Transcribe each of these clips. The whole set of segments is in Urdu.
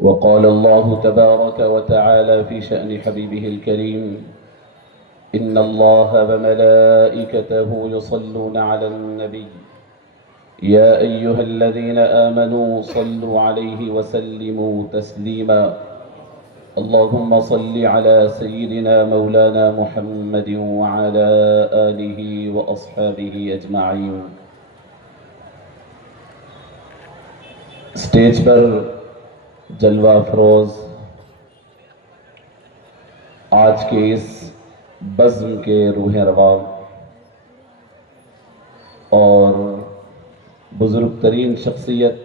وقال الله تبارك وتعالى في شأن حبيبه الكريم: إن الله وملائكته يصلون على النبي يا أيها الذين آمنوا صلوا عليه وسلموا تسليما. اللهم صل على سيدنا مولانا محمد وعلى آله وأصحابه أجمعين. اسٹیج پر جلوہ افروز آج کے اس بزم کے روح رواں اور بزرگ ترین شخصیت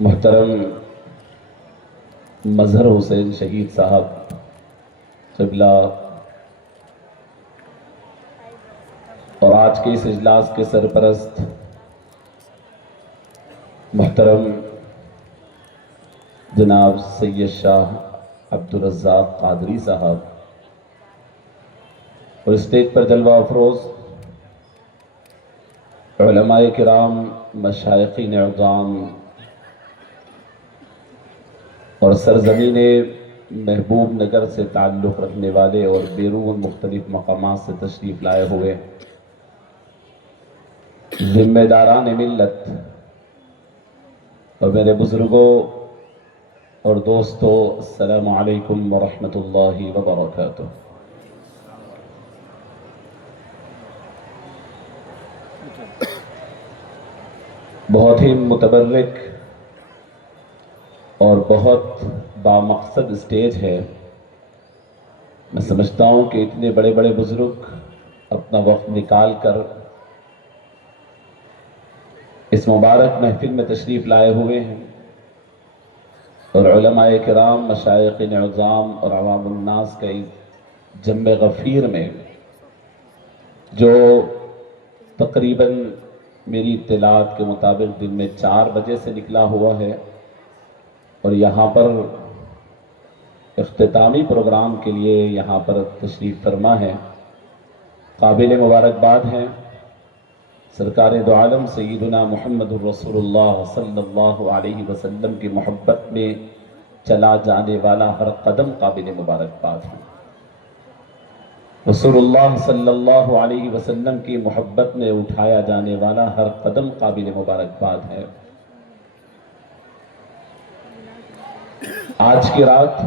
محترم مظہر حسین شہید صاحب قبلہ اور آج کے اس اجلاس کے سرپرست محترم جناب سید شاہ عبدالرزاق قادری صاحب اور اسٹیج پر جلوہ افروز علماء کرام، مشائخین اعظام اور سرزمین محبوب نگر سے تعلق رکھنے والے اور بیرون مختلف مقامات سے تشریف لائے ہوئے ذمہ داران ملت اور میرے بزرگوں اور دوستوں، السلام علیکم ورحمۃ اللہ وبرکاتہ۔ بہت ہی متبرک اور بہت بامقصد اسٹیج ہے۔ میں سمجھتا ہوں کہ اتنے بڑے بڑے بزرگ اپنا وقت نکال کر اس مبارک محفل میں تشریف لائے ہوئے ہیں اور علماء کرام، مشائخین اعظام اور عوام الناس کا اس جنب غفیر میں جو تقریباً میری اطلاعات کے مطابق دن میں 4 بجے سے نکلا ہوا ہے اور یہاں پر اختتامی پروگرام کے لیے یہاں پر تشریف فرما ہے، قابل مبارکباد ہیں۔ سرکار دو عالم سیدنا محمد الرسول اللہ صلی اللہ علیہ وسلم کی محبت میں چلا جانے والا ہر قدم قابل مبارکباد ہے۔ رسول اللہ صلی اللہ علیہ وسلم کی محبت میں اٹھایا جانے والا ہر قدم قابل مبارکباد ہے۔ آج کی رات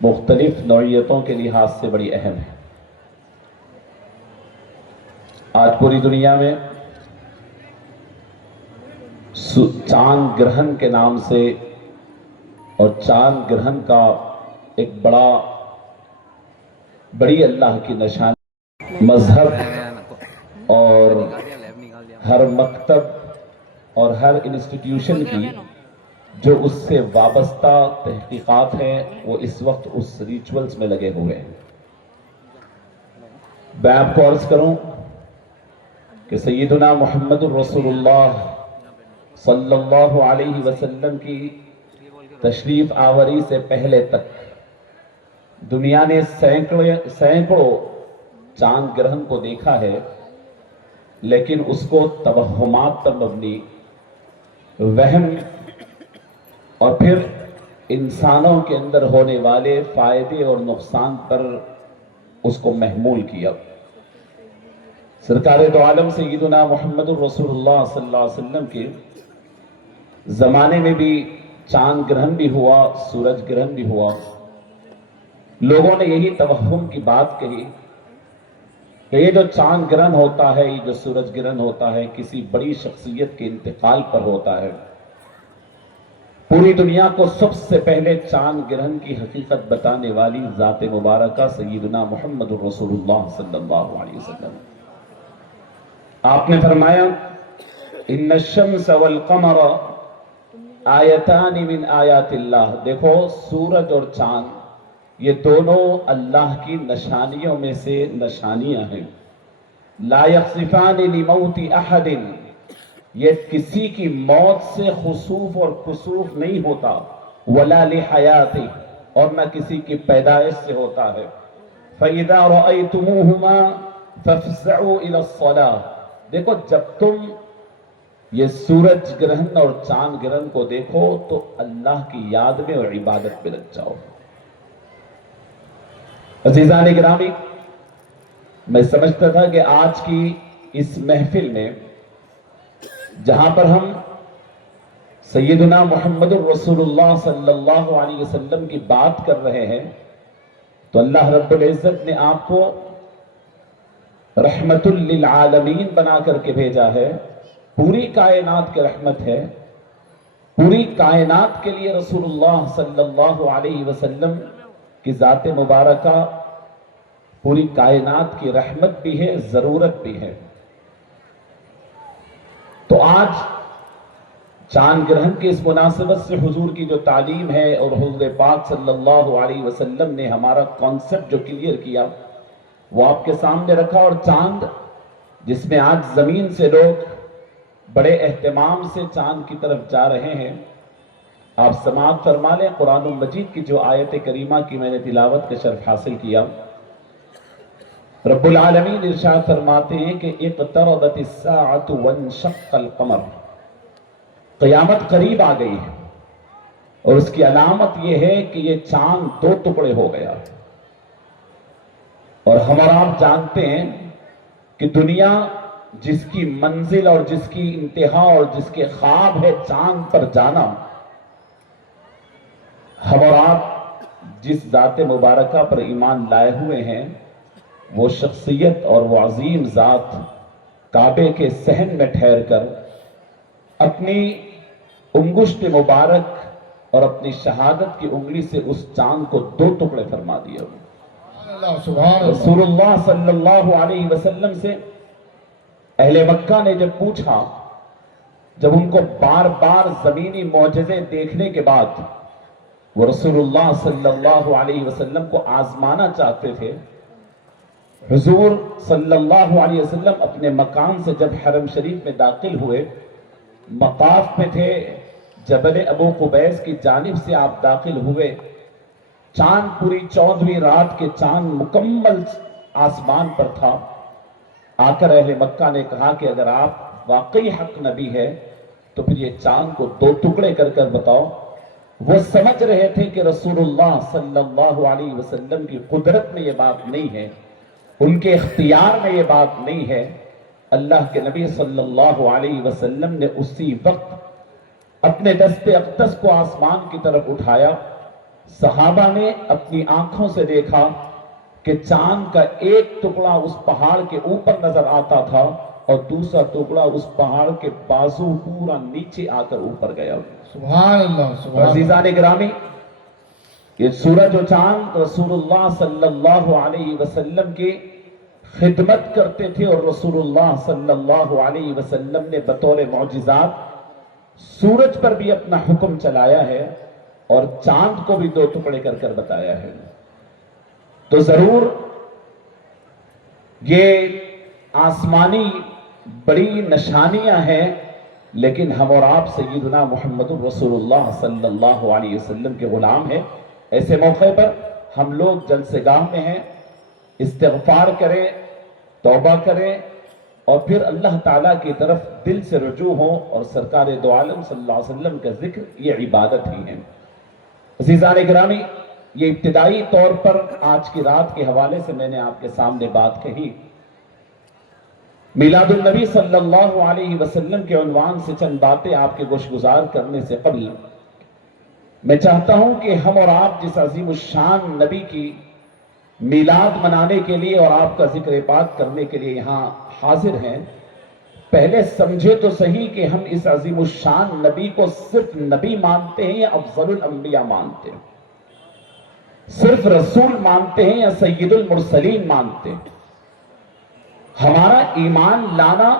مختلف نوعیتوں کے لحاظ سے بڑی اہم ہے۔ آج پوری دنیا میں چاند گرہن کے نام سے اور چاند گرہن کا ایک بڑی اللہ کی نشانی، مذہب اور ہر مکتب اور ہر انسٹیٹیوشن کی جو اس سے وابستہ تحقیقات ہیں وہ اس وقت اس ریچولز میں لگے ہوئے ہیں۔ میں آپ کو عرض کروں کہ سیدنا محمد الرسول اللہ صلی اللہ علیہ وسلم کی تشریف آوری سے پہلے تک دنیا نے سینکڑوں چاند گرہن کو دیکھا ہے، لیکن اس کو توہمات پر مبنی، وہم اور پھر انسانوں کے اندر ہونے والے فائدے اور نقصان پر اس کو محمول کیا۔ سرکار دو عالم سیدنا محمد الرسول اللہ صلی اللہ علیہ وسلم کے زمانے میں بھی چاند گرہن بھی ہوا، سورج گرہن بھی ہوا۔ لوگوں نے یہی توہم کی بات کہی کہ یہ جو چاند گرہن ہوتا ہے، یہ جو سورج گرہن ہوتا ہے، کسی بڑی شخصیت کے انتقال پر ہوتا ہے۔ پوری دنیا کو سب سے پہلے چاند گرہن کی حقیقت بتانے والی ذات مبارکہ سیدنا محمد الرسول اللہ صلی اللہ علیہ وسلم۔ آپ نے فرمایا: ان الشمس والقمر آیتان من آیات اللہ۔ دیکھو، سورج اور چاند یہ دونوں اللہ کی نشانیوں میں سے نشانیاں ہیں۔ لا یخسفان لموت احد، یہ کسی کی موت سے خسوف اور کسوف نہیں ہوتا، ولا لحیاتہ، اور نہ کسی کی پیدائش سے ہوتا ہے۔ فَإِذَا رَأَيْتُمُوهُمَا فَافْزَعُوا إِلَى الصَّلَاةِ. دیکھو جب تم یہ سورج گرہن اور چاند گرہن کو دیکھو تو اللہ کی یاد میں اور عبادت میں لگ جاؤ. عزیزان گرامی، میں سمجھتا تھا کہ آج کی اس محفل میں جہاں پر ہم سیدنا محمد الرسول اللہ صلی اللہ علیہ وسلم کی بات کر رہے ہیں تو اللہ رب العزت نے آپ کو رحمت للعالمین بنا کر کے بھیجا ہے. پوری کائنات کی رحمت ہے. پوری کائنات کے لیے رسول اللہ صلی اللہ علیہ وسلم کی ذات مبارکہ پوری کائنات کی رحمت بھی ہے، ضرورت بھی ہے. تو آج چاند گرہن کی اس مناسبت سے حضور کی جو تعلیم ہے اور حضور پاک صلی اللہ علیہ وسلم نے ہمارا کانسیپٹ جو کلیئر کیا وہ آپ کے سامنے رکھا. اور چاند جس میں آج زمین سے لوگ بڑے اہتمام سے چاند کی طرف جا رہے ہیں، آپ سماعت فرما لیں قرآن مجید کی جو آیت کریمہ کی میں نے تلاوت کا شرف حاصل کیا. رب العالمین ارشاد فرماتے ہیں کہ اقتربت الساعۃ وانشق القمر، قیامت قریب آ گئی ہے اور اس کی علامت یہ ہے کہ یہ چاند دو ٹکڑے ہو گیا. اور ہم اور آپ جانتے ہیں کہ دنیا جس کی منزل اور جس کی انتہا اور جس کے خواب ہے چاند پر جانا، ہم اور آپ جس ذات مبارکہ پر ایمان لائے ہوئے ہیں وہ شخصیت اور وہ عظیم ذات کعبے کے صحن میں ٹھہر کر اپنی انگشت مبارک اور اپنی شہادت کی انگلی سے اس چاند کو دو ٹکڑے فرما دیا. رسول اللہ صلی اللہ علیہ وسلم سے اہل مکہ نے جب پوچھا، جب ان کو بار بار زمینی معجزے دیکھنے کے بعد وہ رسول اللہ صلی اللہ علیہ وسلم کو آزمانا چاہتے تھے، حضور صلی اللہ علیہ وسلم اپنے مکان سے جب حرم شریف میں داخل ہوئے، مطاف میں تھے، جبل ابو قبیس کی جانب سے آپ داخل ہوئے، چاند پوری 14ویں رات کے چاند مکمل آسمان پر تھا. آ کر اہل مکہ نے کہا کہ اگر آپ واقعی حق نبی ہے تو پھر یہ چاند کو دو ٹکڑے کر کر بتاؤ. وہ سمجھ رہے تھے کہ رسول اللہ صلی اللہ علیہ وسلم کی قدرت میں یہ بات نہیں ہے، ان کے اختیار میں یہ بات نہیں ہے. اللہ کے نبی صلی اللہ علیہ وسلم نے اسی وقت اپنے دست اقدس کو آسمان کی طرف اٹھایا. صحابہ نے اپنی آنکھوں سے دیکھا کہ چاند کا ایک ٹکڑا اس پہاڑ کے اوپر نظر آتا تھا اور دوسرا ٹکڑا اس پہاڑ کے بازو پورا نیچے آ کر اوپر گیا. سبحان اللہ، سبحان اللہ. عزیزان گرامی، یہ سورج و چاند رسول اللہ صلی اللہ علیہ وسلم کی خدمت کرتے تھے اور رسول اللہ صلی اللہ علیہ وسلم نے بطور معجزات سورج پر بھی اپنا حکم چلایا ہے اور چاند کو بھی دو ٹکڑے کر کر بتایا ہے. تو ضرور یہ آسمانی بڑی نشانیاں ہیں، لیکن ہم اور آپ سیدنا محمد الرسول اللہ صلی اللہ علیہ وسلم کے غلام ہیں. ایسے موقع پر ہم لوگ جلسے گاہ میں ہیں، استغفار کریں، توبہ کریں اور پھر اللہ تعالیٰ کی طرف دل سے رجوع ہوں اور سرکار دو عالم صلی اللہ علیہ وسلم کا ذکر یہ عبادت ہی ہے. عزیزان گرامی، یہ ابتدائی طور پر آج کی رات کے حوالے سے میں نے آپ کے سامنے بات کہی. میلاد النبی صلی اللہ علیہ وسلم کے عنوان سے چند باتیں آپ کے گوش گزار کرنے سے قبل میں چاہتا ہوں کہ ہم اور آپ جس عظیم الشان نبی کی میلاد منانے کے لیے اور آپ کا ذکر پاک کرنے کے لیے یہاں حاضر ہیں، پہلے سمجھے تو صحیح کہ ہم اس عظیم الشان نبی کو صرف نبی مانتے ہیں یا افضل الانبیاء مانتے ہیں، صرف رسول مانتے ہیں یا سید المرسلین مانتے ہیں. ہمارا ایمان لانا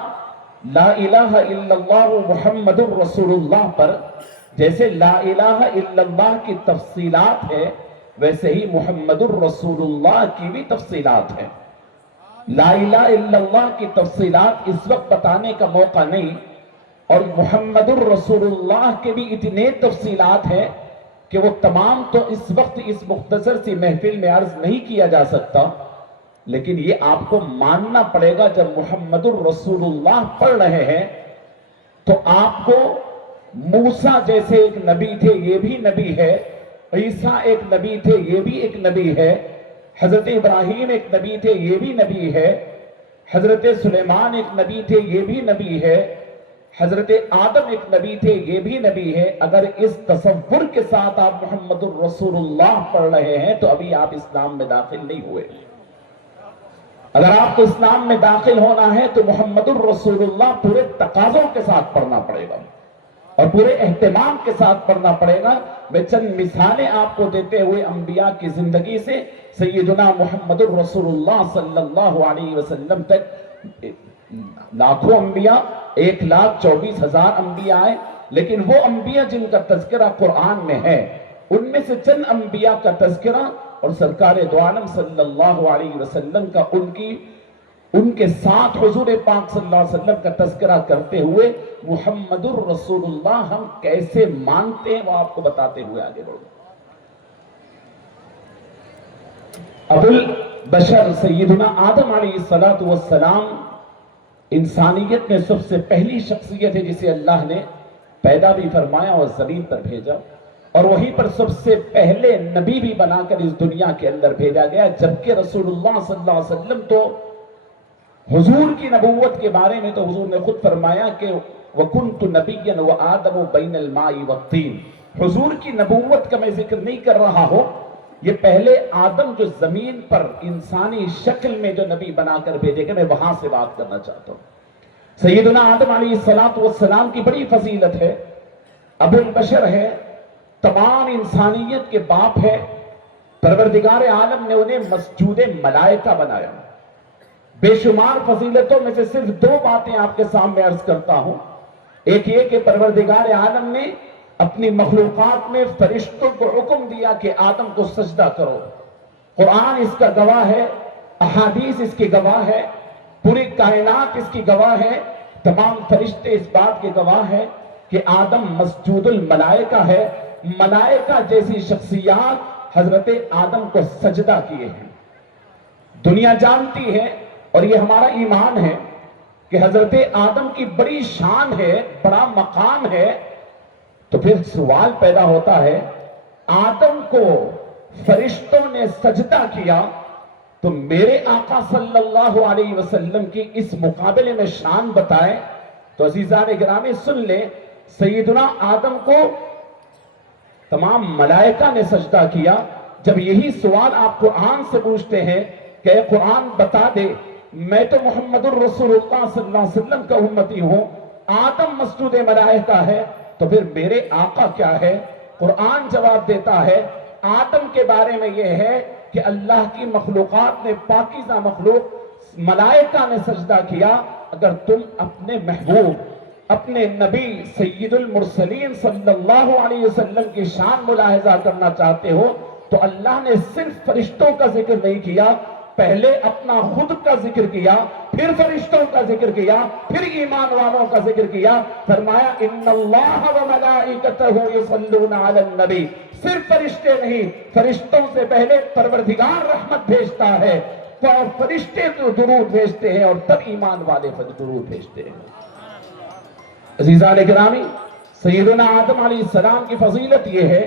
لا الہ الا اللہ محمد الرسول اللہ پر جیسے لا الہ الا اللہ کی تفصیلات ہے، ویسے ہی محمد الرسول اللہ کی بھی تفصیلات ہیں. لا الہ الا اللہ کی تفصیلات اس وقت بتانے کا موقع نہیں، اور محمد الرسول اللہ کے بھی اتنے تفصیلات ہیں کہ وہ تمام تو اس وقت اس مختصر سی محفل میں عرض نہیں کیا جا سکتا. لیکن یہ آپ کو ماننا پڑے گا جب محمد الرسول اللہ پڑھ رہے ہیں تو آپ کو موسیٰ جیسے ایک نبی تھے یہ بھی نبی ہے، عیسیٰ ایک نبی تھے یہ بھی ایک نبی ہے، حضرت ابراہیم ایک نبی تھے یہ بھی نبی ہے، حضرت سلیمان ایک نبی تھے یہ بھی نبی ہے، حضرت آدم ایک نبی تھے یہ بھی نبی ہے۔ اگر اس تصور کے ساتھ آپ محمد الرسول اللہ پڑھ رہے ہیں تو ابھی آپ اسلام میں داخل نہیں ہوئے۔ اگر آپ کو اسلام میں داخل ہونا ہے تو محمد الرسول اللہ پورے تقاضوں کے ساتھ پڑھنا پڑے گا اور پورے اہتمام کے ساتھ پڑھنا پڑے گا۔ میں چند مثالیں آپ کو دیتے ہوئے انبیاء کی زندگی سے، سیدنا محمد الرسول اللہ صلی اللہ علیہ وسلم تک لاکھوں انبیاء، 1,24,000 انبیاء آئے، لیکن وہ انبیاء جن کا تذکرہ قرآن میں ہے ان میں سے چند انبیاء کا تذکرہ اور سرکار دو عالم صلی اللہ علیہ وسلم کا ان کے ساتھ حضور پاک صلی اللہ علیہ وسلم کا تذکرہ کرتے ہوئے محمد الرسول اللہ ہم کیسے مانتے ہیں وہ آپ کو بتاتے ہوئے آگے بڑھو۔ ابو البشر سیدنا آدم علیہ السلام انسانیت میں سب سے پہلی شخصیت ہے جسے اللہ نے پیدا بھی فرمایا اور زمین پر بھیجا، اور وہیں پر سب سے پہلے نبی بھی بنا کر اس دنیا کے اندر بھیجا گیا، جبکہ رسول اللہ صلی اللہ علیہ وسلم تو حضور کی نبوت کے بارے میں تو حضور نے خود فرمایا کہ وَكُنْتُ نَبِيًّا وَآدَمُ بَيْنَ الْمَاءِ وَالطِّينِ۔ حضور کی نبوت کا میں ذکر نہیں کر رہا ہوں، یہ پہلے آدم جو زمین پر انسانی شکل میں جو نبی بنا کر بھیجے گئے، میں وہاں سے بات کرنا چاہتا ہوں۔ سیدنا آدم علیہ السلام کی بڑی فضیلت ہے، ابو البشر ہے، تمام انسانیت کے باپ ہے، پروردگار عالم نے انہیں مسجود ملائکہ بنایا۔ بے شمار فضیلتوں میں سے صرف 2 باتیں آپ کے سامنے عرض کرتا ہوں۔ ایک یہ کہ پروردگار عالم نے اپنی مخلوقات میں فرشتوں کو حکم دیا کہ آدم کو سجدہ کرو، قرآن اس کا گواہ ہے، احادیث اس کی گواہ ہے، پوری کائنات اس کی گواہ ہے، تمام فرشتے اس بات کے گواہ ہیں کہ آدم مسجود الملائکہ ہے۔ ملائکہ جیسی شخصیات حضرت آدم کو سجدہ کیے ہیں۔ دنیا جانتی ہے اور یہ ہمارا ایمان ہے کہ حضرت آدم کی بڑی شان ہے، بڑا مقام ہے، تو پھر سوال پیدا ہوتا ہے آدم کو فرشتوں نے سجدہ کیا تو میرے آقا صلی اللہ علیہ وسلم کی اس مقابلے میں شان بتائیں۔ تو عزیزان گرامی سن لیں، سیدنا آدم کو تمام ملائکہ نے سجدہ کیا۔ جب یہی سوال آپ قرآن سے پوچھتے ہیں کہ اے قرآن بتا دے، میں تو محمد الرسول اللہ صلی اللہ علیہ وسلم کا امتی ہوں، آدم مسجود ملائکہ ہے، تو پھر میرے آقا کیا ہے؟ قرآن جواب دیتا ہے آدم کے بارے میں یہ ہے کہ اللہ کی مخلوقات نے، پاکیزہ مخلوق ملائکہ نے سجدہ کیا۔ اگر تم اپنے محبوب، اپنے نبی سید المرسلین صلی اللہ علیہ وسلم کی شان ملاحظہ کرنا چاہتے ہو تو اللہ نے صرف فرشتوں کا ذکر نہیں کیا، پہلے اپنا خود کا ذکر کیا، پھر فرشتوں کا ذکر کیا، پھر ایمان والوں کا ذکر کیا۔ فرمایا ان اللہ وملائکتہ یصلون علی النبی، صرف فرشتے نہیں، فرشتوں سے پہلے پروردگار رحمت بھیجتا ہے، اور فرشتے تو درود بھیجتے ہیں اور تب ایمان والے درود بھیجتے ہیں۔ عزیزان گرامی، سیدنا آدم علیہ السلام کی فضیلت یہ ہے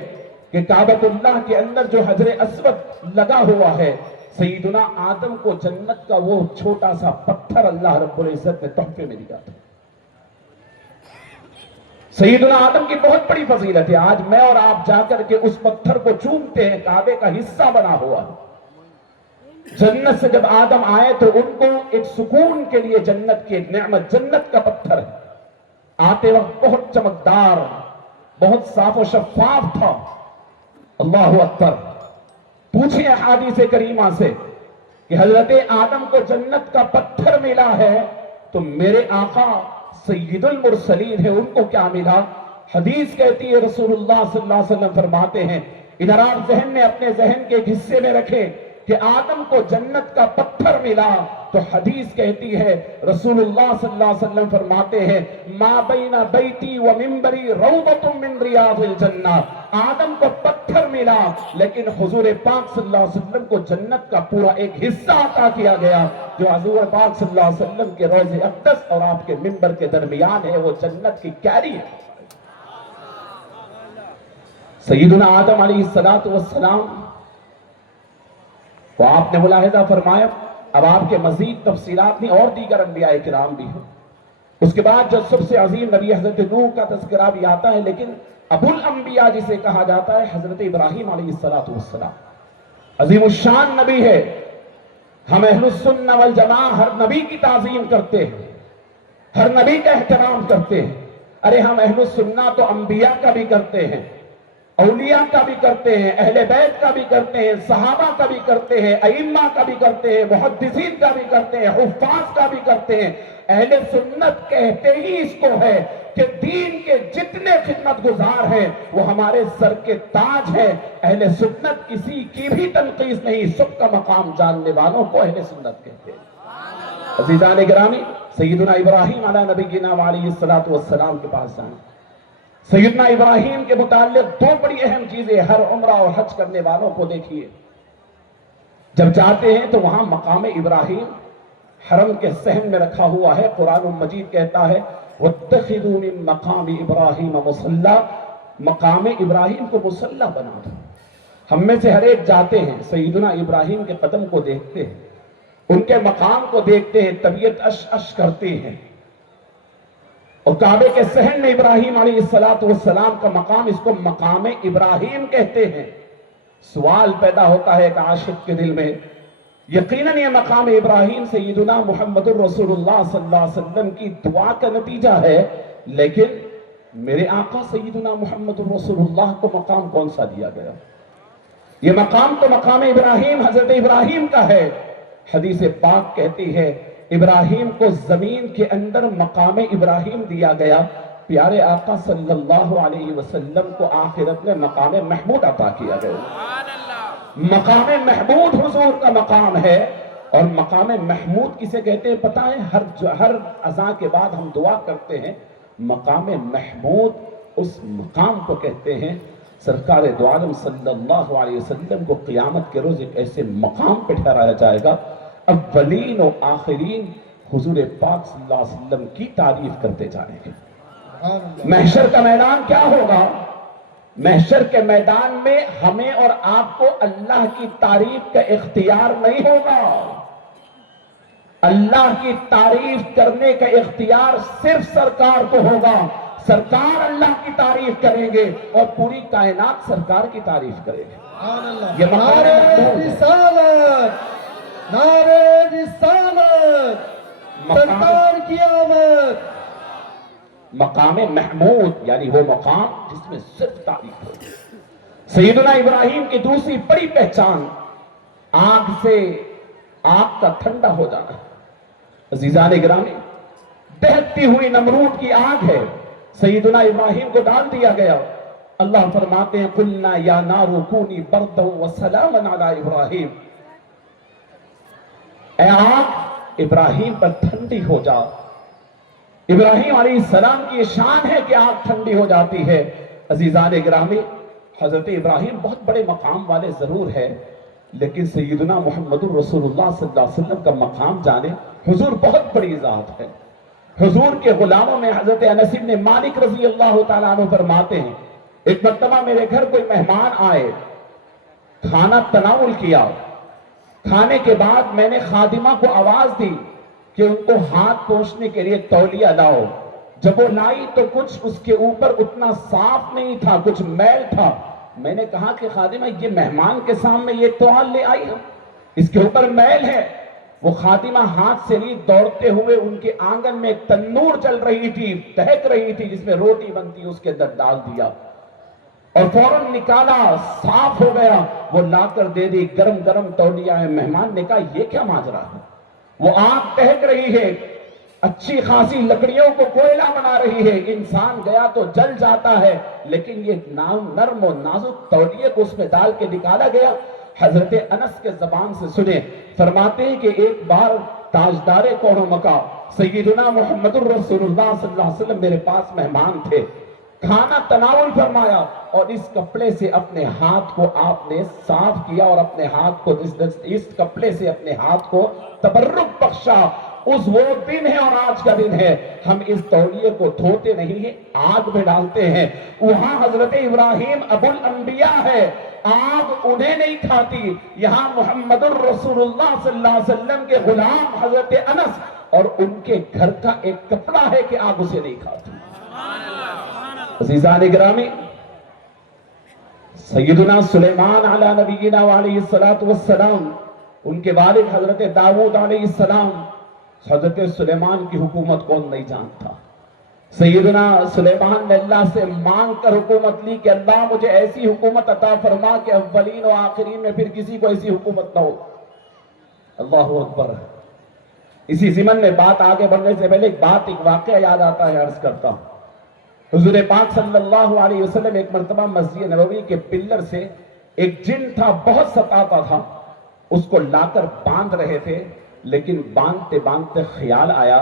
کہ کعبۃ اللہ کے اندر جو حجر اسود لگا ہوا ہے، سیدنا آدم کو جنت کا وہ چھوٹا سا پتھر اللہ رب العزت نے تحفے میں دیا تھا۔ سیدنا آدم کی بہت بڑی فضیلت ہے، آج میں اور آپ جا کر کے اس پتھر کو چومتے ہیں، کعبے کا حصہ بنا ہوا ہے۔ جنت سے جب آدم آئے تو ان کو ایک سکون کے لیے جنت کی ایک نعمت، جنت کا پتھر ہے، آتے وقت بہت چمکدار، بہت صاف و شفاف تھا۔ اللہ اکبر۔ پوچھیں احادیث کریمہ سے کہ حضرت آدم کو جنت کا پتھر ملا ہے تو میرے آقا سید المرسلین ہے، ان کو کیا ملا؟ حدیث کہتی ہے رسول اللہ صلی اللہ علیہ وسلم فرماتے ہیں، ادھر آپ ذہن میں اپنے ذہن کے ایک حصے میں رکھیں، کہ آدم کو جنت کا پتھر ملا تو حدیث کہتی ہے، رسول اللہ صلی اللہ علیہ وسلم فرماتے ہیں ما بین بیتی و منبری روضۃ من ریاض الجنہ، آدم کو پتھر ملا لیکن حضور پاک صلی اللہ علیہ وسلم کو جنت کا پورا ایک حصہ عطا کیا گیا جو حضور پاک صلی اللہ علیہ وسلم کے روضہ اقدس اور آپ کے منبر کے درمیان ہے، وہ جنت کی کیری ہے۔ سیدنا آدم علیہ السلام، وہ آپ نے ملاحظہ فرمایا، اب آپ کے مزید تفصیلات نہیں، اور دیگر انبیاء کرام بھی ہیں۔ اس کے بعد جو سب سے عظیم نبی حضرت نوح کا تذکرہ بھی آتا ہے، لیکن ابو الانبیاء جسے کہا جاتا ہے حضرت ابراہیم علیہ السلام عظیم الشان نبی ہے۔ ہم اہل السنہ والجماعہ ہر نبی کی تعظیم کرتے ہیں، ہر نبی کا احترام کرتے ہیں۔ ارے ہم اہل السنہ تو انبیاء کا بھی کرتے ہیں، اولیاء کا بھی کرتے ہیں، اہل بیت کا بھی کرتے ہیں، صحابہ کا بھی کرتے ہیں، ائمہ کا بھی کرتے ہیں، محدثین کا بھی کرتے ہیں، حفاظ کا بھی کرتے ہیں۔ اہل سنت کہتے ہی اس کو ہے کہ دین کے جتنے خدمت گزار ہیں وہ ہمارے سر کے تاج ہیں۔ اہل سنت کسی کی بھی تنقیص نہیں، سب کا مقام جاننے والوں کو اہل سنت کہتے ہیں۔ عزیزان گرامی، سیدنا ابراہیم علیہ نبینا وعلیہ السلام کے پاس جائیں۔ سیدنا ابراہیم کے متعلق دو بڑی اہم چیزیں ہر عمرہ اور حج کرنے والوں کو دیکھیے۔ جب جاتے ہیں تو وہاں مقام ابراہیم حرم کے صحن میں رکھا ہوا ہے۔ قرآن مجید کہتا ہے وَاتَّخِذُوا مِن مَقَامِ إِبْرَاهِيمَ مُصَلَّى، مقام ابراہیم کو مصلی بنا دو۔ ہم میں سے ہر ایک جاتے ہیں، سیدنا ابراہیم کے قدم کو دیکھتے ہیں، ان کے مقام کو دیکھتے ہیں، طبیعت اش اش کرتی ہے۔ اور کعبے کے صحن میں ابراہیم علیہ السلام کا مقام، اس کو مقام ابراہیم کہتے ہیں۔ سوال پیدا ہوتا ہے ایک عاشق کے دل میں، یقیناً یہ مقام ابراہیم سیدنا محمد الرسول اللہ صلی اللہ علیہ وسلم کی دعا کا نتیجہ ہے، لیکن میرے آقا سیدنا محمد الرسول اللہ کو مقام کون سا دیا گیا؟ یہ مقام تو مقام ابراہیم حضرت ابراہیم کا ہے۔ حدیث پاک کہتی ہے ابراہیم کو زمین کے اندر مقام ابراہیم دیا گیا، پیارے آقا صلی اللہ علیہ وسلم کو آخرت میں مقام محمود عطا کیا گیا۔ مقام محمود حضور کا مقام ہے، اور مقام محمود کسے کہتے ہیں پتہ ہے؟ ہر اذان کے بعد ہم دعا کرتے ہیں، مقام محمود اس مقام کو کہتے ہیں۔ سرکار دو عالم صلی اللہ علیہ وسلم کو قیامت کے روز ایک ایسے مقام پہ ٹھہرایا جائے گا، اولین و آخرین حضور پاک صلی اللہ علیہ وسلم کی تعریف کرتے جائیں گے۔ محشر کا میدان کیا ہوگا؟ محشر کے میدان میں ہمیں اور آپ کو اللہ کی تعریف کا اختیار نہیں ہوگا۔ اللہ کی تعریف کرنے کا اختیار صرف سرکار کو ہوگا۔ سرکار اللہ کی تعریف کریں گے اور پوری کائنات سرکار کی تعریف کرے گی۔ یہ نعرہ رسالت، نعرہ رسالت، سرکار کی آمد۔ مقام محمود یعنی وہ مقام جس میں صرف تعریف ہو۔ سیدنا ابراہیم کی دوسری بڑی پہچان آگ سے آگ کا ٹھنڈا ہو جانا۔ عزیزان گرامی، دہتی ہوئی نمرود کی آگ ہے، سیدنا ابراہیم کو ڈال دیا گیا۔ اللہ فرماتے ہیں قُلْنَا يَا نَارُ كُونِي بَرْدًا وَسَلَامًا عَلَىٰ إِبْرَاهِيمَ، اے آگ ابراہیم پر ٹھنڈی ہو جا۔ ابراہیم علیہ السلام کی یہ شان ہے کہ آگ ٹھنڈی ہو جاتی ہے۔ عزیزان گرامی، حضرت ابراہیم بہت بڑے مقام والے ضرور ہے، لیکن سیدنا محمد الرسول اللہ صلی اللہ علیہ وسلم کا مقام جانے، حضور بہت بڑی ذات ہے۔ حضور کے غلاموں میں حضرت انس بن مالک رضی اللہ تعالیٰ عنہ فرماتے ہیں ایک مرتبہ میرے گھر کوئی مہمان آئے، کھانا تناول کیا، کھانے کے بعد میں نے خادمہ کو آواز دی کہ ان کو ہاتھ پوچھنے کے لیے تولیہ لاؤ۔ جب وہ لائی تو کچھ اس کے اوپر اتنا صاف نہیں تھا، کچھ میل تھا۔ میں نے کہا کہ خادمہ یہ مہمان کے سامنے یہ توال لے آئی ہے، اس کے اوپر میل ہے۔ وہ خادمہ ہاتھ سے لی، دوڑتے ہوئے ان کے آنگن میں ایک تنور چل رہی تھی، دہک رہی تھی جس میں روٹی بنتی، اس کے اندر ڈال دیا اور فوراً نکالا، صاف ہو گیا، وہ لا کر دے دی، گرم گرم تولیہ ہے۔ مہمان نے کہا یہ کیا ماجرا ہے؟ وہ آگ دہک رہی ہے، اچھی خاصی لکڑیوں کو کوئلہ بنا رہی ہے، انسان گیا تو جل جاتا ہے، لیکن یہ نرم و نازک تولیے کو اس میں ڈال کے نکالا گیا۔ حضرت انس کے زبان سے سنیں، فرماتے ہیں کہ ایک بار تاجدار کون و مکا سیدنا محمد الرسول اللہ صلی اللہ علیہ وسلم میرے پاس مہمان تھے، کھانا تناول فرمایا اور اس کپڑے سے اپنے ہاتھ کو آپ نے صاف کیا اور اپنے ہاتھ کو اس کپڑے سے اپنے ہاتھ کو تبرک بخشا۔ اس وہ دن ہے اور آج کا دن ہے، ہم اس تولیے کو دھوتے نہیں ہیں، آگ میں ڈالتے ہیں۔ وہاں حضرت ابراہیم ابو الانبیاء ہے، آگ انہیں نہیں کھاتی، یہاں محمد الرسول اللہ صلی اللہ علیہ وسلم کے غلام حضرت انس اور ان کے گھر کا ایک کپڑا ہے کہ آگ اسے نہیں کھاتی۔ عزیزان گرامی، سیدنا سلیمان علی نبینا علیہ السلام، ان کے والد حضرت داؤد علیہ السلام، حضرت سلیمان کی حکومت کون نہیں جانتا۔ سیدنا سلیمان نے اللہ سے مانگ کر حکومت لی کہ اللہ مجھے ایسی حکومت عطا فرما کہ اولین و آخرین میں پھر کسی کو ایسی حکومت نہ ہو۔ اللہ اکبر۔ اسی ضمن میں بات آگے بڑھنے سے پہلے ایک واقعہ یاد آتا ہے، عرض کرتا ہوں۔ حضور پاک صلی اللہ علیہ وسلم ایک مرتبہ مسجد نبوی کے پلر سے ایک جن تھا، بہت ستاتا تھا، اس کو لا کر باندھ رہے تھے، لیکن باندھتے باندھتے خیال آیا،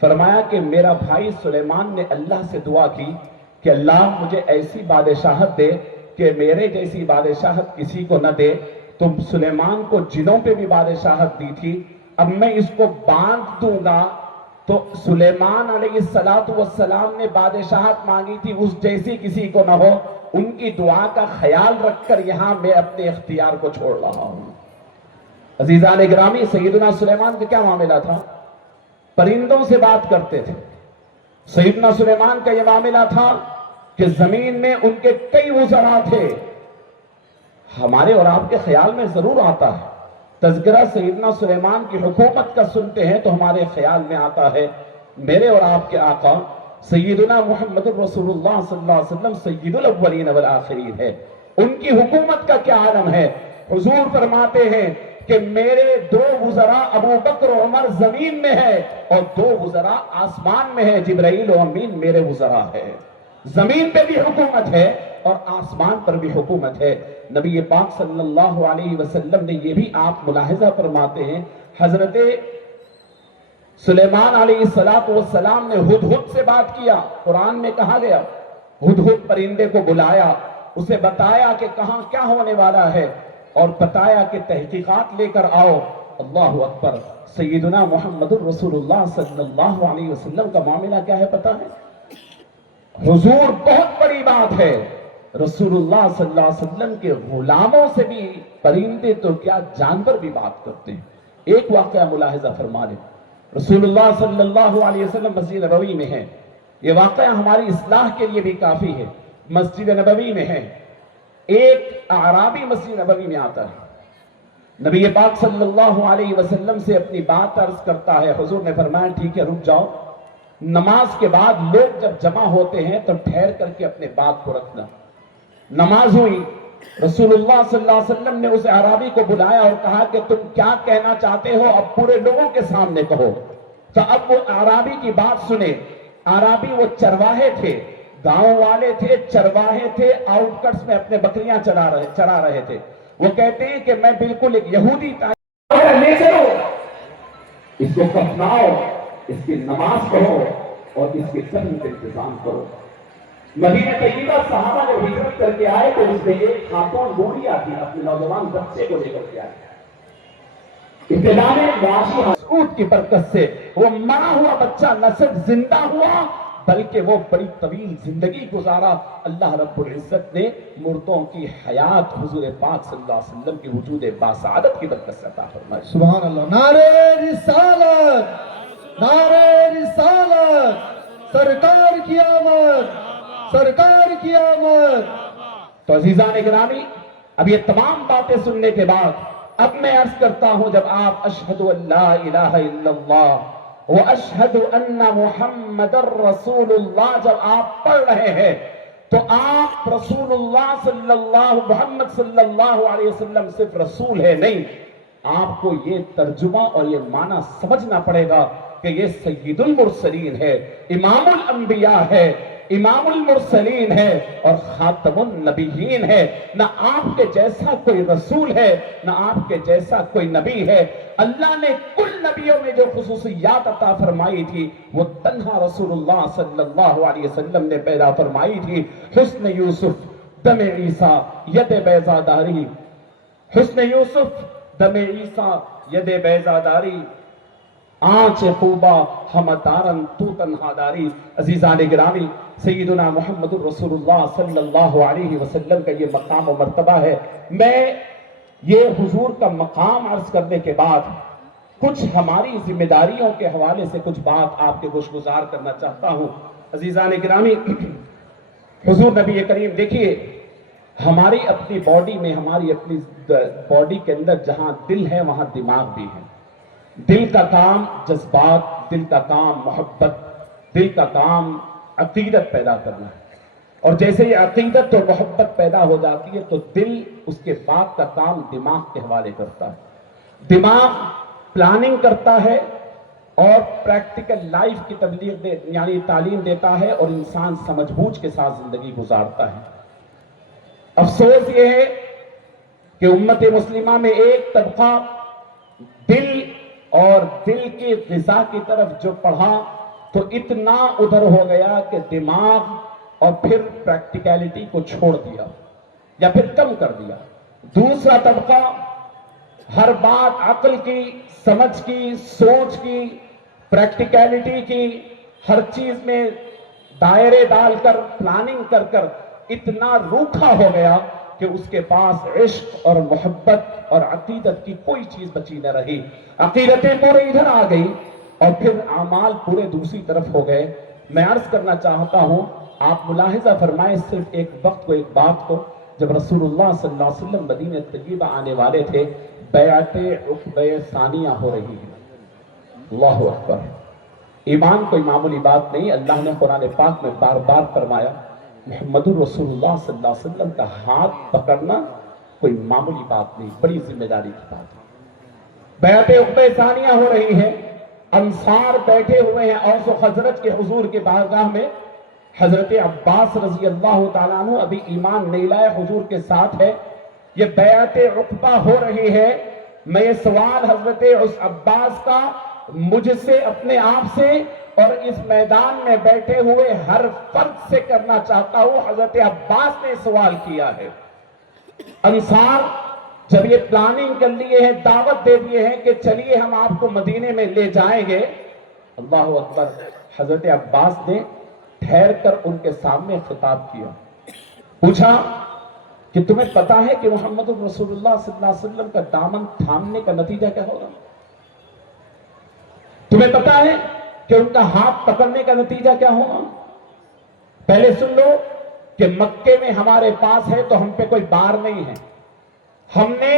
فرمایا کہ میرا بھائی سلیمان نے اللہ سے دعا کی کہ اللہ مجھے ایسی بادشاہت دے کہ میرے جیسی بادشاہت کسی کو نہ دے۔ تو سلیمان کو جنوں پہ بھی بادشاہت دی تھی، اب میں اس کو باندھ دوں گا تو سلیمان علیہ السلام نے بادشاہت مانگی تھی، اس جیسی کسی کو نہ ہو۔ ان کی دعا کا خیال رکھ کر یہاں میں اپنے اختیار کو چھوڑ رہا ہوں۔ عزیزان گرامی، سیدنا سلیمان کا کیا معاملہ تھا؟ پرندوں سے بات کرتے تھے۔ سیدنا سلیمان کا یہ معاملہ تھا کہ زمین میں ان کے کئی وزراء تھے۔ ہمارے اور آپ کے خیال میں ضرور آتا ہے، تذکرہ سیدنا سلیمان کی حکومت کا سنتے ہیں تو ہمارے خیال میں آتا ہے میرے اور آپ کے آقا سیدنا محمد الرسول اللہ صلی اللہ علیہ وسلم سید الاولین والآخرین ہے، ان کی حکومت کا کیا عالم ہے۔ حضور فرماتے ہیں کہ میرے 2 وزراء ابو بکر و عمر زمین میں ہے اور 2 وزراء آسمان میں ہے، جبرائیل و امین میرے وزراء ہے۔ زمین پہ بھی حکومت ہے اور آسمان پر بھی حکومت ہے۔ نبی پاک صلی اللہ علیہ وسلم نے یہ بھی آپ ملاحظہ فرماتے ہیں، حضرت سلیمان علیہ السلام نے ہدہد سے بات کیا، قرآن میں کہا گیا ہدہد پرندے کو بلایا، اسے بتایا کہ کہاں کیا ہونے والا ہے اور بتایا کہ تحقیقات لے کر آؤ۔ اللہ اکبر۔ سیدنا محمد الرسول اللہ صلی اللہ علیہ وسلم کا معاملہ کیا ہے پتہ ہے؟ حضور بہت بڑی بات ہے، رسول اللہ صلی اللہ علیہ وسلم کے غلاموں سے بھی پرندے تو کیا جانور بھی بات کرتے ہیں۔ ایک واقعہ ملاحظہ فرما لیں، رسول اللہ صلی اللہ علیہ وسلم مسجد نبوی میں ہے، یہ واقعہ ہماری اصلاح کے لیے بھی کافی ہے۔ مسجد نبوی میں ہے، ایک اعرابی مسجد نبوی میں آتا ہے، نبی پاک صلی اللہ علیہ وسلم سے اپنی بات عرض کرتا ہے۔ حضور نے فرمایا ٹھیک ہے رک جاؤ، نماز کے بعد لوگ جب جمع ہوتے ہیں تو ٹھہر کر کے اپنے بات کو رکھنا۔ نماز ہوئی، رسول اللہ صلی اللہ علیہ وسلم نے اس اعرابی کو بلایا اور کہا کہ تم کیا کہنا چاہتے ہو اب پورے لوگوں کے سامنے کہو۔ تو اب وہ اعرابی کی بات سنے۔ اعرابی وہ چرواہے تھے، گاؤں والے تھے، چرواہے تھے، آؤٹ کٹس میں اپنے بکریاں چرا رہے تھے۔ وہ کہتے ہیں کہ میں بالکل ایک یہودی لے چلو، اس کو کفناؤ، اس کی نماز پڑھو اور اس کے دفن کا انتظام کرو۔ مدینہ طیبہ صحابہ جب ہجرت کر کے آئے تو اس میں ایک خاتون بوڑھی آتی اپنے نوجوان بچے کو لے کر کے آئی۔ ابتدا میں معاشی مسعود کی برکت سے وہ مرا ہوا بچہ نہ صرف زندہ ہوا بلکہ وہ بڑی طویل زندگی گزارا۔ اللہ رب العزت نے مردوں کی حیات حضور پاک صلی اللہ علیہ وسلم کی وجود باسعادت کی برکت سے عطا فرمائی۔ سبحان اللہ۔ نعرہ رسالت، نعرہ رسالت، سرکار کی آمد، سرکار کی آمد۔ تو عزیزان گرامی، اب یہ تمام باتیں سننے کے بعد اب میں عرض کرتا ہوں، جب آپ اشہد ان لا الہ الا اللہ واشہد ان محمد الرسول اللہ جب آپ پڑھ رہے ہیں تو آپ رسول اللہ محمد صلی اللہ علیہ وسلم صرف رسول ہے نہیں، آپ کو یہ ترجمہ اور یہ معنی سمجھنا پڑے گا کہ یہ سید المرسلین ہے، امام الانبیاء ہے، امام المرسلین ہے اور خاتم النبیین ہے. نہ آپ کے جیسا کوئی رسول ہے نہ آپ کے جیسا کوئی نبی ہے. اللہ نے کل نبیوں میں جو خصوصیات عطا فرمائی تھی وہ تنہا رسول اللہ صلی اللہ علیہ وسلم نے پیدا فرمائی تھی. حسن یوسف دم عیسیٰ ید بیضاداری، حسن یوسف دم عیسیٰ ید بیضاداری، آنچ خوبا ہم تارن تو تنہا داری. عزیزان گرامی، سیدنا محمد الرسول اللہ صلی اللہ علیہ وسلم کا یہ مقام و مرتبہ ہے. میں یہ حضور کا مقام عرض کرنے کے بعد کچھ ہماری ذمہ داریوں کے حوالے سے کچھ بات آپ کے گوش گزار کرنا چاہتا ہوں. عزیزان گرامی، حضور نبی کریم، دیکھیے ہماری اپنی باڈی میں، ہماری اپنی باڈی کے اندر جہاں دل ہے وہاں دماغ بھی ہے. دل کا کام جذبات، دل کا کام محبت، دل کا کام عقیدت پیدا کرنا ہے. اور جیسے یہ عقیدت اور محبت پیدا ہو جاتی ہے تو دل اس کے بعد کا کام دماغ کے حوالے کرتا ہے. دماغ پلاننگ کرتا ہے اور پریکٹیکل لائف کی تبلیغ یعنی تعلیم دیتا ہے اور انسان سمجھ بوجھ کے ساتھ زندگی گزارتا ہے. افسوس یہ ہے کہ امت مسلمہ میں ایک طبقہ دل اور دل کی غذا کی طرف جو پڑھا تو اتنا ادھر ہو گیا کہ دماغ اور پھر پریکٹیکیلٹی کو چھوڑ دیا یا پھر کم کر دیا. دوسرا طبقہ ہر بات عقل کی، سمجھ کی، سوچ کی، پریکٹیکیلٹی کی، ہر چیز میں دائرے ڈال کر پلاننگ کر کر اتنا روکھا ہو گیا کہ اس کے پاس عشق اور محبت اور عقیدت کی کوئی چیز بچی نہ رہی. عقیدتیں پورے ادھر آ گئی اور پھر اعمال پورے دوسری طرف ہو گئے. میں عرض کرنا چاہتا ہوں، آپ ملاحظہ فرمائیں صرف ایک وقت کو، ایک بات کو. جب رسول اللہ صلی اللہ علیہ وسلم مدینہ طیبہ آنے والے تھے، بیعت عقبہ ثانیہ ہو رہی ہے. اللہ اکبر. ایمان کوئی معمولی بات نہیں. اللہ نے قرآن پاک میں بار بار فرمایا محمد الرسول اللہ صلی اللہ علیہ وسلم کا ہاتھ پکڑنا کوئی معمولی بات نہیں، بڑی ذمہ داری کی بات ہے. بیعت عقبہ ثانیہ ہو رہی ہے، انصار بیٹھے ہوئے ہیں اوس و خزرج کے حضور کے بارگاہ میں. حضرت عباس رضی اللہ تعالیٰ عنہ ابھی ایمان نہیں لائے، حضور کے ساتھ ہے. یہ بیعت عقبہ ہو رہی ہے. میں یہ سوال حضرت عباس کا مجھ سے، اپنے آپ سے اور اس میدان میں بیٹھے ہوئے ہر فرد سے کرنا چاہتا ہوں. حضرت عباس نے سوال کیا ہے. انصار جب یہ پلاننگ کر لیے ہیں، دعوت دے دیے ہیں کہ چلیے ہم آپ کو مدینے میں لے جائیں گے، اللہ اکبر، حضرت عباس نے ٹھہر کر ان کے سامنے خطاب کیا. پوچھا کہ تمہیں پتا ہے کہ محمد رسول اللہ صلی اللہ علیہ وسلم کا دامن تھامنے کا نتیجہ کیا ہوگا؟ تمہیں پتا ہے کہ ان کا ہاتھ پکڑنے کا نتیجہ کیا ہوگا؟ پہلے سن لو کہ مکے میں ہمارے پاس ہے تو ہم پہ کوئی بار نہیں ہے. ہم نے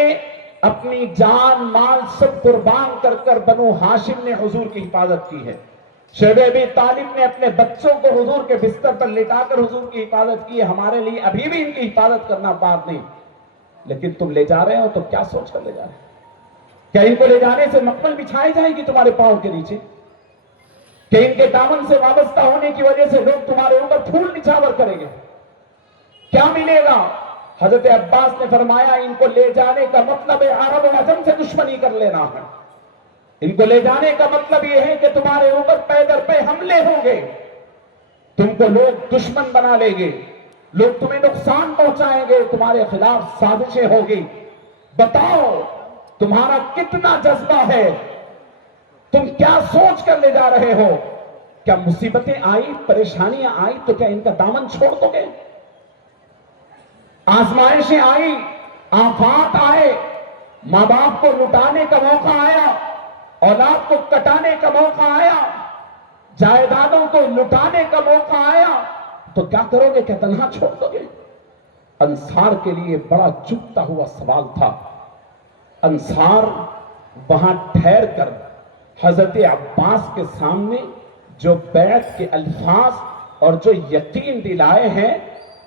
اپنی جان مال سب قربان کر کر بنو ہاشم نے حضور کی حفاظت کی ہے. شیخ ابی طالب نے اپنے بچوں کو حضور کے بستر پر لٹا کر حضور کی حفاظت کی ہے. ہمارے لیے ابھی بھی ان کی حفاظت کرنا بات نہیں. لیکن تم لے جا رہے ہو تو کیا سوچ کر لے جا رہے ہو؟ کیا ان کو لے جانے سے مقبل بچھائی جائے گی تمہارے پاؤں کے نیچے؟ کہ ان کے دامن سے وابستہ ہونے کی وجہ سے لوگ تمہارے اوپر پھول نچھاور کریں گے؟ کیا ملے گا؟ حضرت عباس نے فرمایا ان کو لے جانے کا مطلب عرب و عجم سے دشمنی کر لینا ہے. ان کو لے جانے کا مطلب یہ ہے کہ تمہارے اوپر پے در پے حملے ہوں گے، تم کو لوگ دشمن بنا لیں گے، لوگ تمہیں نقصان پہنچائیں گے، تمہارے خلاف سازشیں ہوگی. بتاؤ تمہارا کتنا جذبہ ہے؟ تم کیا سوچ کر لے جا رہے ہو؟ کیا مصیبتیں آئی، پریشانیاں آئی تو کیا ان کا دامن چھوڑ دو گے؟ آزمائشیں آئی، آفات آئے، ماں باپ کو لٹانے کا موقع آیا، اولاد کو کٹانے کا موقع آیا، جائیدادوں کو لٹانے کا موقع آیا تو کیا کرو گے؟ کیا تنہا چھوڑ دو گے؟ انصار کے لیے بڑا چبھتا ہوا سوال تھا. انصار وہاں ٹھہر کر حضرت عباس کے سامنے جو بیعت کے الفاظ اور جو یقین دلائے ہیں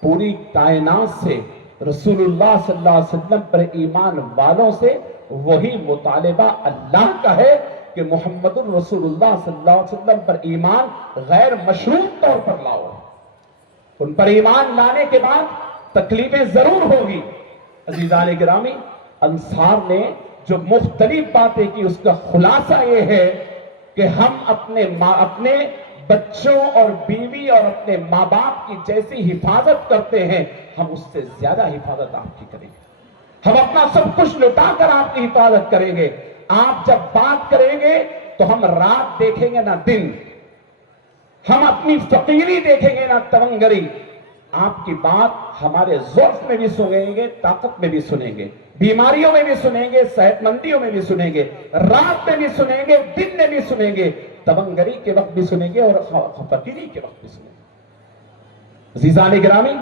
پوری کائنات سے، رسول اللہ صلی اللہ علیہ وسلم پر ایمان والوں سے وہی مطالبہ اللہ کا ہے کہ محمد الرسول اللہ صلی اللہ علیہ وسلم پر ایمان غیر مشروط طور پر لاؤ. ان پر ایمان لانے کے بعد تکلیفیں ضرور ہوگی. عزیزان گرامی، انصار نے جو مختلف باتیں کی اس کا خلاصہ یہ ہے کہ ہم اپنے بچوں اور بیوی اور اپنے ماں باپ کی جیسی حفاظت کرتے ہیں ہم اس سے زیادہ حفاظت آپ کی کریں گے. ہم اپنا سب کچھ لٹا کر آپ کی حفاظت کریں گے. آپ جب بات کریں گے تو ہم رات دیکھیں گے نہ دن، ہم اپنی فقیری دیکھیں گے نہ تونگری. آپ کی بات ہمارے ضعف میں بھی سنیں گے، طاقت میں بھی سنیں گے، بیماریوں میں بھی سنیں گے، صحت مندیوں میں بھی سنیں گے، رات میں بھی سنیں گے، دن میں بھی سنیں گے، تونگری کے وقت بھی سنیں گے اور فقیری کے وقت بھی سنیں گے. عزیزان گرامی،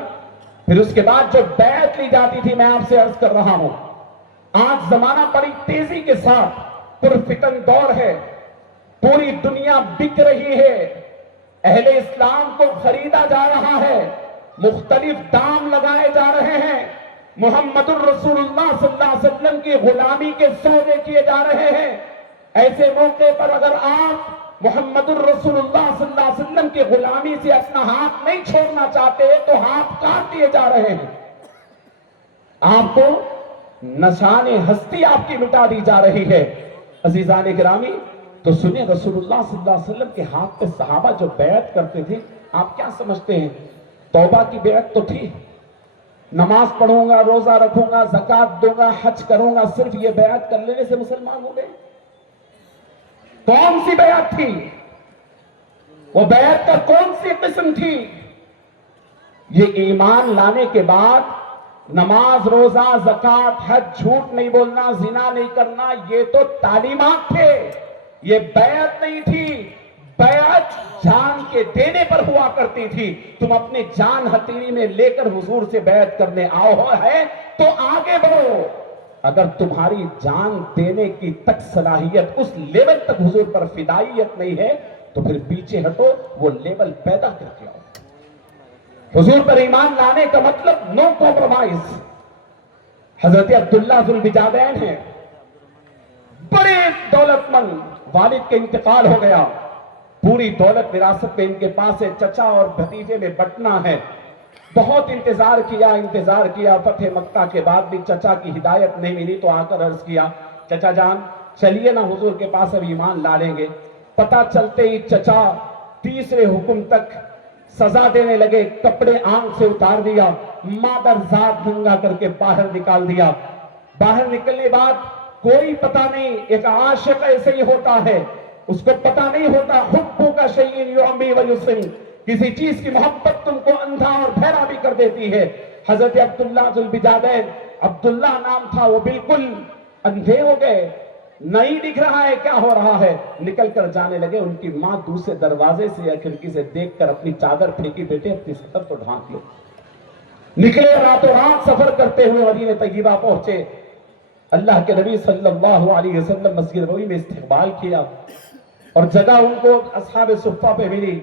پھر اس کے بعد جو بیعت لی جاتی تھی، میں آپ سے عرض کر رہا ہوں، آج زمانہ بڑی تیزی کے ساتھ پرفتن دور ہے، پوری دنیا بک رہی ہے، اہل اسلام کو خریدا جا رہا ہے، مختلف دام لگائے جا رہے ہیں، محمد الرسول اللہ صلی اللہ علیہ وسلم کی غلامی کے سودے کیے جا رہے ہیں. ایسے موقع پر اگر آپ محمد الرسول اللہ صلی اللہ علیہ وسلم کی غلامی سے اپنا ہاتھ نہیں چھوڑنا چاہتے تو ہاتھ کاٹ دیے جا رہے ہیں. آپ کو نشان ہستی آپ کی مٹا دی جا رہی ہے. عزیزان گرامی، تو سنیں رسول اللہ صلی اللہ علیہ وسلم کے ہاتھ پہ صحابہ جو بیعت کرتے تھے، آپ کیا سمجھتے ہیں؟ توبہ کی بیعت تو تھی، نماز پڑھوں گا، روزہ رکھوں گا، زکات دوں گا، حج کروں گا، صرف یہ بیعت کر لینے سے مسلمان ہو گئے؟ کون سی بیعت تھی وہ؟ بیعت کا کون سی قسم تھی؟ یہ ایمان لانے کے بعد نماز، روزہ، زکات، حج، جھوٹ نہیں بولنا، زنا نہیں کرنا، یہ تو تعلیمات تھے، یہ بیعت نہیں تھی. بیعت جان کے دینے پر ہوا کرتی تھی. تم اپنے جان ہتھیلی میں لے کر حضور سے بیعت کرنے آؤ ہے تو آگے بڑھو. اگر تمہاری جان دینے کی تک صلاحیت اس لیول تک حضور پر فدائیت نہیں ہے تو پھر پیچھے ہٹو، وہ لیول پیدا کر کے آؤ. حضور پر ایمان لانے کا مطلب نو کمپرومائز. حضرت عبداللہ ذوالبجادین ہیں، بڑے دولت مند، والد کے انتقال ہو گیا، پوری دولت وراثت میں ان کے پاس ہے، چچا اور بھتیجے میں بٹنا ہے. بہت انتظار کیا، فتح مکہ کے بعد بھی چچا کی ہدایت نہیں ملی تو آ کر عرض کیا، چچا جان چلیے نا حضور کے پاس اب ایمان لا لیں گے. پتہ چلتے ہی چچا تیسرے حکم تک سزا دینے لگے، کپڑے آنکھ سے اتار دیا، مادر ذات ننگا کر کے باہر نکال دیا. باہر نکلنے بعد کوئی پتہ نہیں، ایک عاشق ایسے ہی ہوتا ہے، اس کو پتہ نہیں ہوتا حب کا شیء یعمی و یسم، کسی چیز کی محبت تم کو اندھا اور بہرا بھی کر دیتی ہے. حضرت عبداللہ ذوالبجادین، عبداللہ نام تھا، وہ بالکل اندھے ہو گئے، نہیں دکھ رہا ہے کیا ہو رہا ہے. نکل کر جانے لگے، ان کی ماں دوسرے دروازے سے یا کھڑکی سے دیکھ کر اپنی چادر پھینکی، بیٹے اپنی سطر کو ڈھانک لو. نکلے راتوں رات سفر کرتے ہوئے مدینہ طیبہ پہنچے. اللہ کے نبی صلی اللہ علیہ وسلم مسجد نبوی میں استقبال کیا اور جگہ ان کو اصحاب صفہ پہ ملی.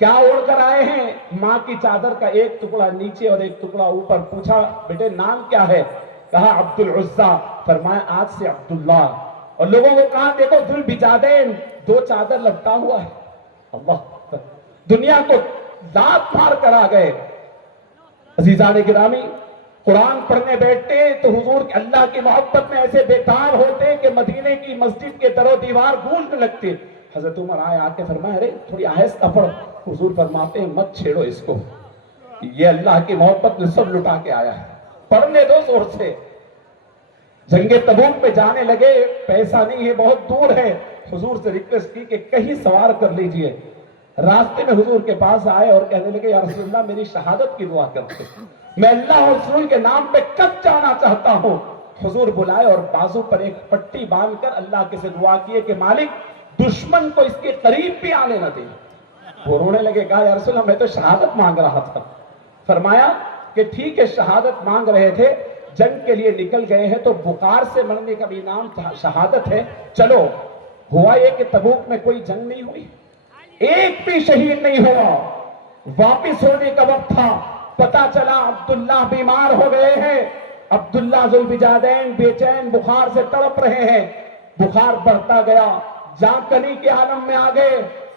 کیا اوڑھ کر آئے ہیں؟ ماں کی چادر کا ایک ٹکڑا نیچے اور ایک ٹکڑا اوپر. پوچھا بیٹے نام کیا ہے؟ کہا عبد العزہ. فرمایا آج سے عبداللہ. اور لوگوں کو کہا دیکھو ذوالبجادین، دو چادر لپٹا ہوا ہے. اللہ، دنیا کو لات مار کر آ گئے. عزیزان گرامی، قرآن پڑھنے بیٹھتے تو حضور اللہ کی محبت میں ایسے بیکار ہوتے کہ مدینے کی مسجد کے در و دیوار گونجنے لگتے. حضرت عمر آئے، آ کے فرمایا ارے تھوڑی آہستہ پڑھو. حضور فرماتے ہیں مت چھیڑو اس کو، یہ اللہ کی محبت میں سب لٹا کے آیا ہے، پڑھنے دو زور سے. جنگ تبوک پہ جانے لگے، پیسہ نہیں ہے، بہت دور ہے. حضور سے ریکویسٹ کی کہ کہیں سوار کر لیجئے. راستے میں حضور کے پاس آئے اور کہنے لگے یا رسول اللہ میری شہادت کی دعا کرتے، میں اللہ اور رسول کے نام پہ کب جانا چاہتا ہوں. حضور بلائے اور بازو پر ایک پٹی باندھ کر اللہ کے سے دعا کیے کہ مالک دشمن کو اس کے قریب بھی آنے نہ دے. وہ رونے لگے، کہا یا رسول اللہ میں تو شہادت مانگ رہا تھا. فرمایا کہ ٹھیک ہے شہادت مانگ رہے تھے، جنگ کے لیے نکل گئے ہیں تو بخار سے مرنے کا بھی نام شہادت ہے. چلو. ہوا یہ کہ تبوک میں کوئی جنگ نہیں ہوئی، ایک بھی شہید نہیں ہوا. واپس ہونے کا وقت تھا، پتا چلا عبداللہ بیمار ہو گئے ہیں. عبداللہ ذوالبجادین بے چین بخار سے تڑپ رہے ہیں. بخار بڑھتا گیا، جان کنی کے عالم میں آ گئے.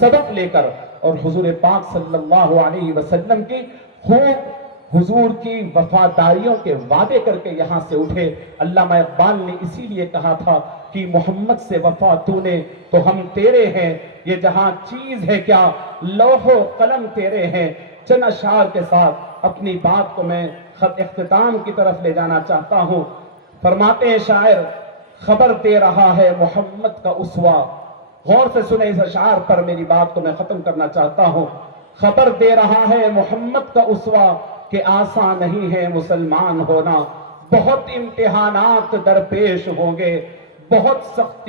سبق لے کر اور حضور پاک صلی اللہ علیہ وسلم کی خوب حضور کی وفاداریوں کے وعدے کر کے یہاں سے اٹھے۔ علامہ اقبال نے اسی لیے کہا تھا کہ محمد سے وفا تو نے تو ہم تیرے ہیں، یہ جہاں چیز ہے کیا لوح و قلم تیرے ہیں۔ چند اشعار کے ساتھ اپنی بات کو میں خط اختتام کی طرف لے جانا چاہتا ہوں۔ فرماتے ہیں شاعر، خبر دے رہا ہے محمد کا اسوہ، غور سے سنیں اس اشعار پر، میری بات کو میں ختم کرنا چاہتا ہوں۔ خبر دے رہا ہے محمد کا اسوہ کہ آسان نہیں ہے مسلمان ہونا، بہت امتحانات درپیش ہوں گے، بہت سخت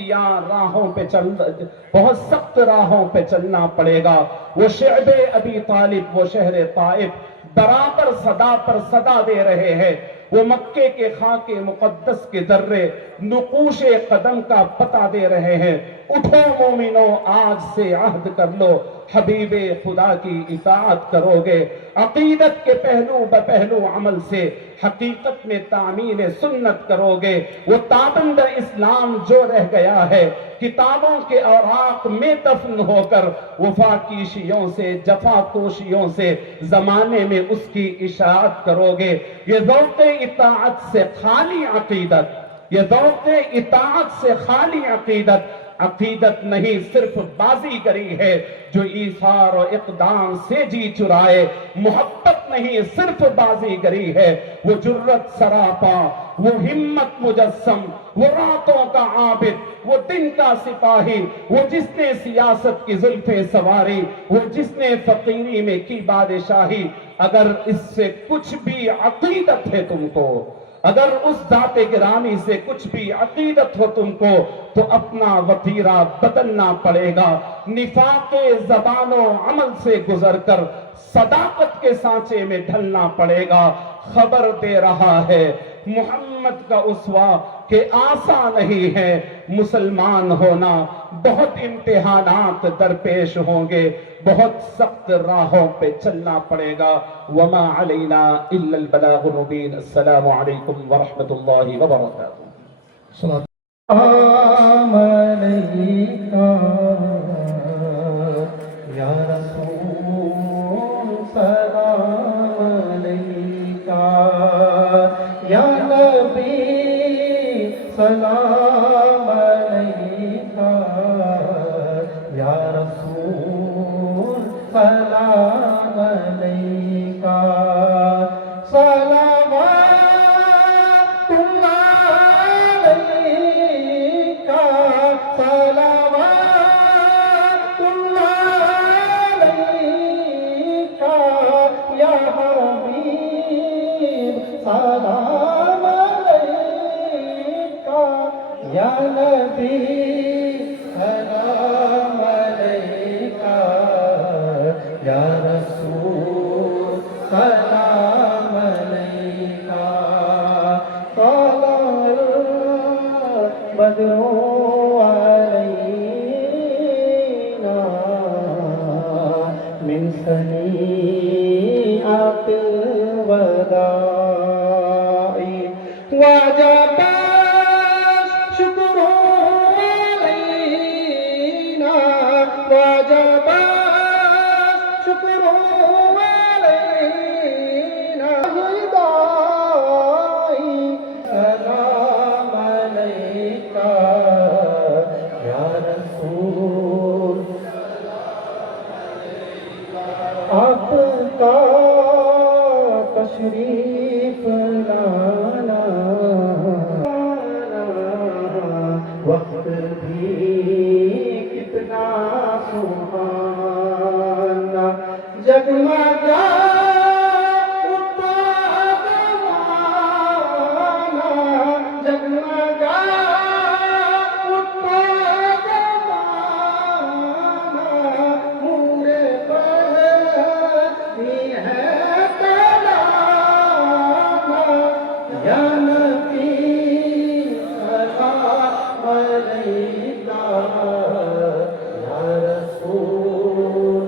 راہوں پہ چلنا پڑے گا۔ وہ شعب ابی طالب، وہ شہر طائف برابر صدا پر صدا دے رہے ہیں، وہ مکے کے خاک مقدس کے ذرے نقوش قدم کا پتہ دے رہے ہیں۔ اٹھو مومنو آج سے عہد کر لو، حبیب خدا کی اطاعت کرو گے، عقیدت کے پہلو بپہلو عمل سے حقیقت میں تعمیل سنت کرو گے۔ وہ تابند اسلام جو رہ گیا ہے کتابوں کے اوراق میں دفن ہو کر، وفا کیشیوں سے جفا کوشیوں سے زمانے میں اس کی اشاعت کرو گے۔ یہ ذوق اطاعت سے خالی عقیدت، یہ ذوق اطاعت سے خالی عقیدت، عقیدت نہیں صرف بازی گری ہے جو ایثار و اقدام سے جی چرائے۔ محبت نہیں صرف بازی گری ہے، وہ جرت سراپا، وہ ہمت مجسم، وہ راتوں کا عابد، وہ دن کا سپاہی، وہ جس نے سیاست کی زلفیں سواری، وہ جس نے فقیری میں کی بادشاہی۔ اگر اس سے کچھ بھی عقیدت ہے تم کو، اگر اس ذات گرامی سے کچھ بھی عقیدت ہو تم کو، تو اپنا وتیرہ بدلنا پڑے گا، نفاق زبان و عمل سے گزر کر صداقت کے سانچے میں ڈھلنا پڑے گا۔ خبر دے رہا ہے محمد کا اسوہ کہ آسان نہیں ہے مسلمان ہونا، بہت امتحانات درپیش ہوں گے، بہت سخت راہوں پہ چلنا پڑے گا۔ وما علینا الا البلاغ المبین۔ السلام علیکم ورحمۃ اللہ وبرکاتہ۔ سلام علیکہ یا رسول، سلام علیکہ یا نبی، سلام علیکہ یا رسول، سلام علیکہ۔ سلام علیکہ یا نبی، سلام علیکہ یا رسول، سلام علیکہ۔ طلع البدر علینا من ثنیات الوداع، وجب الشكر علينا، وجب الشكر علينا، هداي سلام عليك يا رسول، آپ کا تشریف لانا، وقت بھی کتنا سہانا، جگمگا اٹھا زمانہ، جگمگا اٹھا زمانہ، منہ بہتی ہے ترانہ، یا نبی سلام علیکہ یا رسول،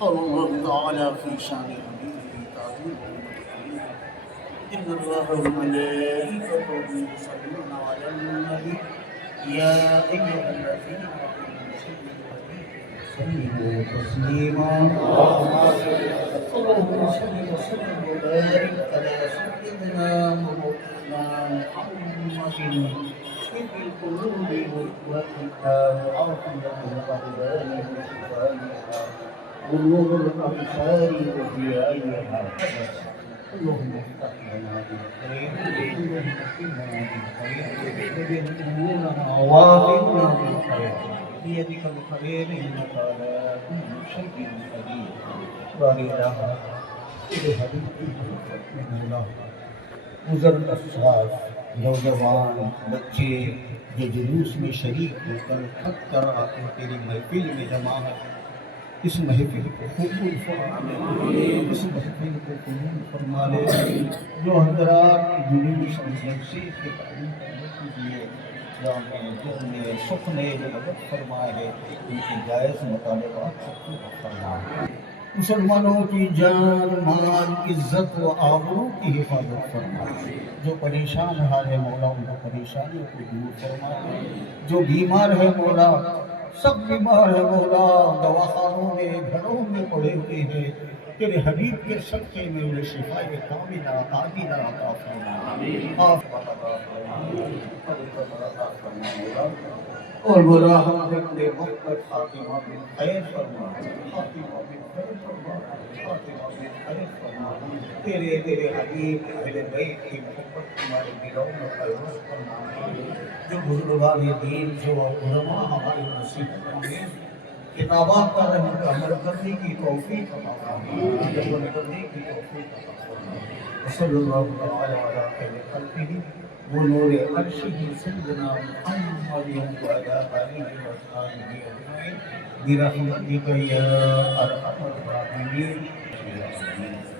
قال الله تعالى في شان حبيبه تعظيم إن الله وملائكته يصلون على النبي يا أيها الذين آمنوا صلوا تسليما اللهم صل وسلم وبارك على سيدنا مولانا محمد طب القلوب وقوتها وعافية الأبدان وشفائها ونور الأبصار وضيائها اللهم افتح لنا بالخير اللهم اكفنا بالخير وبهمنا وواقفنا بالخير بيدك الخير إنك على كل شيء قدير بارك الله بزرگ افراد نوجوان بچے جو جلوس میں شریک ہو کر تھک کر آتے تیری محفل میں جمع ہے، اس محفل کو قبول فرما لے، اس محفل کو قبول فرما لے۔ جو حضرات جلوس اور جلسے کے تعلیم کرنے کے لیے جو نے سپنے جو مدد فرمائے ہیں، ان کی جائز مطالبات کو پورا فرما۔ مسلمانوں کی جان مال عزت و آبرو کی حفاظت فرما۔ جو پریشان حال ہے مولا ان کو پریشانیوں کو دور فرما۔ جو بیمار ہے مولا، سب بیمار ہے مولا، دواخانوں میں گھروں میں پڑے ہوئے ہیں، تیرے حبیب کے صدقے میں انہیں شفاء کاملہ عاجلہ عطا فرما۔ اور مولا ہم اپنے وقت پر خاتمہ بالخیر فرما، خاتمہ بالخیر فرما، خاتمہ بالخیر فرما۔ تیرے حبیب اہل بیت کی محبت ہمارے دلوں میں پرورش فرما۔ جو بزرگان دین جو علماء ہمارے نصیب فرمائے، کتابات پر عمل کرنے کی توفیق عطا فرما، عمل کرنے کی توفیق عطا فرما۔ صلی اللہ تعالی علی خیر خلقہ ونور عرشہ سیدنا محمد وعلی آلہ وصحبہ اجمعین برحمتک یا ارحم الراحمین۔